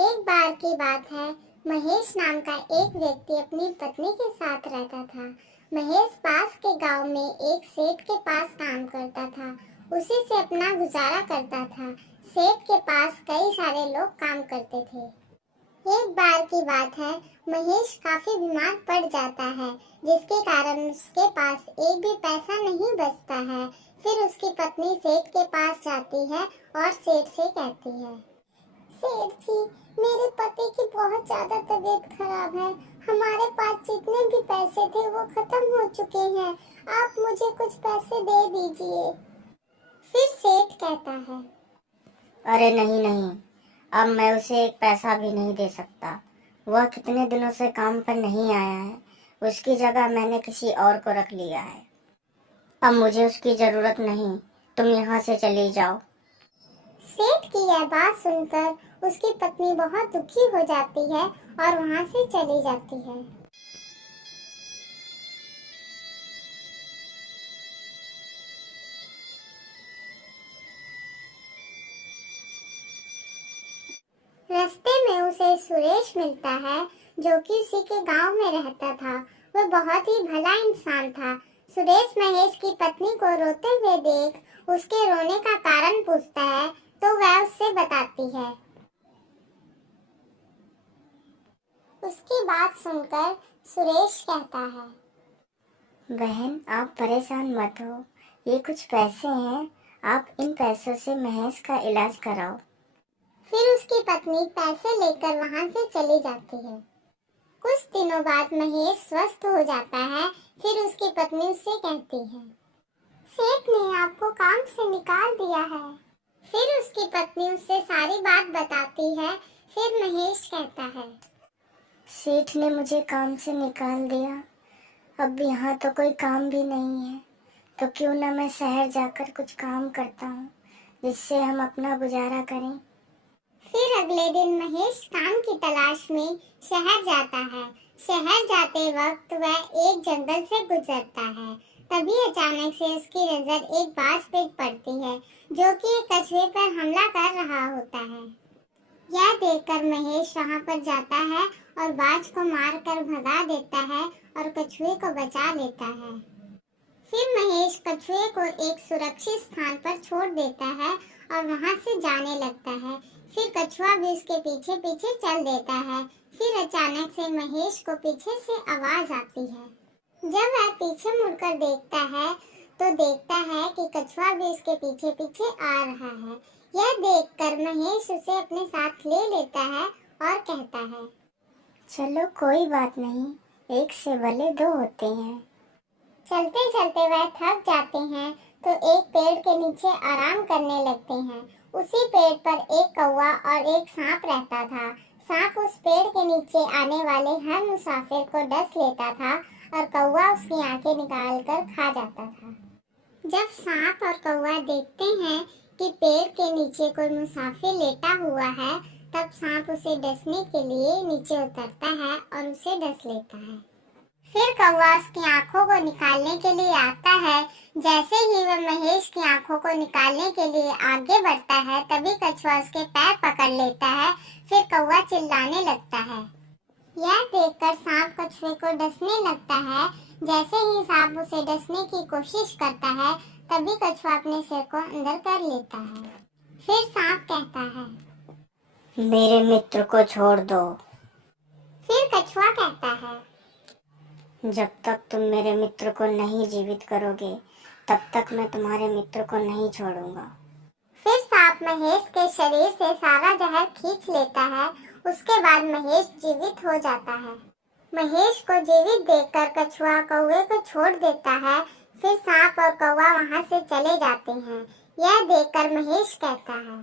एक बार की बात है। महेश नाम का एक व्यक्ति अपनी पत्नी के साथ रहता था। महेश पास के गांव में एक सेठ के पास काम करता था। उसी से अपना गुजारा करता था। सेठ के पास कई सारे लोग काम करते थे। एक बार की बात है, महेश काफी बीमार पड़ जाता है, जिसके कारण उसके पास एक भी पैसा नहीं बचता है। फिर उसकी पत्नी सेठ के पास जाती है और सेठ से कहती है, सेठ जी, मेरे पति की बहुत ज्यादा तबीयत खराब है। हमारे पास जितने भी पैसे थे वो खत्म हो चुके हैं। आप मुझे कुछ पैसे दे दीजिए। फिर सेठ कहता है, अरे नहीं नहीं, अब मैं उसे एक पैसा भी नहीं दे सकता। वह कितने दिनों से काम पर नहीं आया है। उसकी जगह मैंने किसी और को रख लिया है। अब मुझे उसकी जरूरत नहीं। तुम यहाँ से चली जाओ। सेठ की यह बात सुनकर उसकी पत्नी बहुत दुखी हो जाती है और वहां से चली जाती है। रास्ते में उसे सुरेश मिलता है, जो कि उसी के गांव में रहता था। वह बहुत ही भला इंसान था। सुरेश महेश की पत्नी को रोते हुए देख उसके रोने का कारण पूछता है, तो वह उससे बताती है। उसकी बात सुनकर सुरेश कहता है, बहन, आप परेशान मत हो। ये कुछ पैसे हैं। आप इन पैसों से महेश का इलाज कराओ। फिर उसकी पत्नी पैसे लेकर वहां से चली जाती है। कुछ दिनों बाद महेश स्वस्थ हो जाता है। फिर उसकी पत्नी उससे कहती है, सेठ ने आपको काम से निकाल दिया है। फिर उसकी पत्नी उससे सारी बात बताती है। फिर महेश कहता है, सेठ ने मुझे काम से निकाल दिया। अब यहाँ तो कोई काम भी नहीं है, तो क्यों ना मैं शहर जाकर कुछ काम करता हूँ, जिससे हम अपना गुजारा करें। फिर अगले दिन महेश काम की तलाश में शहर जाता है। शहर जाते वक्त वह एक जंगल से गुजरता है। तभी अचानक से उसकी नजर एक बाज पे पड़ती है, जो कि एक कछुए पर हमला कर रहा होता है। यह देखकर महेश वहां पर जाता है और बाज को मारकर भगा देता है और कछुए को बचा लेता है। फिर महेश कछुए को एक सुरक्षित स्थान पर छोड़ देता है और वहां से जाने लगता है। फिर कछुआ भी उसके पीछे पीछे चल देता है। फिर अचानक से महेश को पीछे से आवाज आती है। जब वह पीछे मुड़कर देखता है तो देखता है कि कछुआ भी उसके पीछे पीछे आ रहा है। यह देखकर महेश उसे अपने साथ ले लेता है और कहता है, चलो कोई बात नहीं, एक से भले दो होते हैं। चलते चलते वह थक जाते हैं तो एक पेड़ के नीचे आराम करने लगते हैं। उसी पेड़ पर एक कौवा और एक सांप रहता था। सांप उस पेड़ के नीचे आने वाले हर मुसाफिर को डस लेता था और कौवा उसकी आंखें निकाल कर खा जाता था। जब सांप और कौवा देखते हैं कि पेड़ के नीचे कोई मुसाफिर लेटा हुआ है, तब सांप उसे डसने के लिए नीचे उतरता है और उसे डस लेता है। फिर कौवा उसकी आंखों को निकालने के लिए आता है। जैसे ही वह महेश की आंखों को निकालने के लिए आगे बढ़ता है, तभी कछुआ उसके पैर पकड़ लेता है। फिर कौवा चिल्लाने लगता है। यह देखकर सांप कछुए को डसने लगता है। जैसे ही सांप उसे डसने की कोशिश करता है, तभी कछुआ अपने सिर को अंदर कर लेता है। फिर सांप कहता है, मेरे मित्र को छोड़ दो। फिर कछुआ कहता है, जब तक तुम मेरे मित्र को नहीं जीवित करोगे, तब तक मैं तुम्हारे मित्र को नहीं छोड़ूंगा। फिर सांप महेश के शरीर से सारा जहर खींच लेता है। उसके बाद महेश जीवित हो जाता है। महेश को जीवित देखकर कछुआ कौवे को छोड़ देता है। फिर सांप और कौवा वहां से चले जाते हैं। यह देखकर महेश कहता है,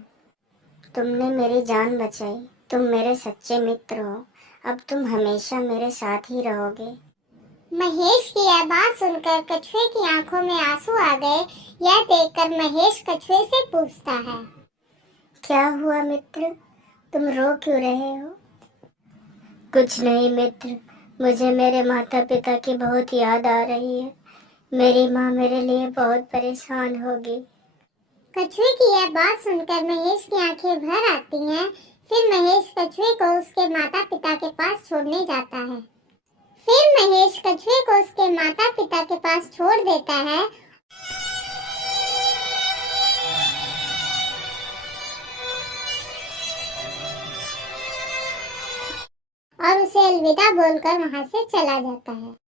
तुमने मेरी जान बचाई। तुम मेरे सच्चे मित्र हो। अब तुम हमेशा मेरे साथ ही रहोगे। महेश की यह बात सुनकर कछुए की आंखों में आंसू आ गए। यह देखकर महेश कछुए से पूछता है, क्या हुआ मित्र, तुम रो क्यों रहे हो? कुछ नहीं मित्र, मुझे मेरे माता पिता की बहुत याद आ रही है। मेरी माँ मेरे लिए बहुत परेशान होगी। कछुए की यह बात सुनकर महेश की आंखें भर आती हैं। फिर महेश कछुए को उसके माता पिता के पास छोड़ने जाता है। फिर महेश कछुए को उसके माता पिता के पास छोड़ देता है और उसे अलविदा बोलकर वहां से चला जाता है।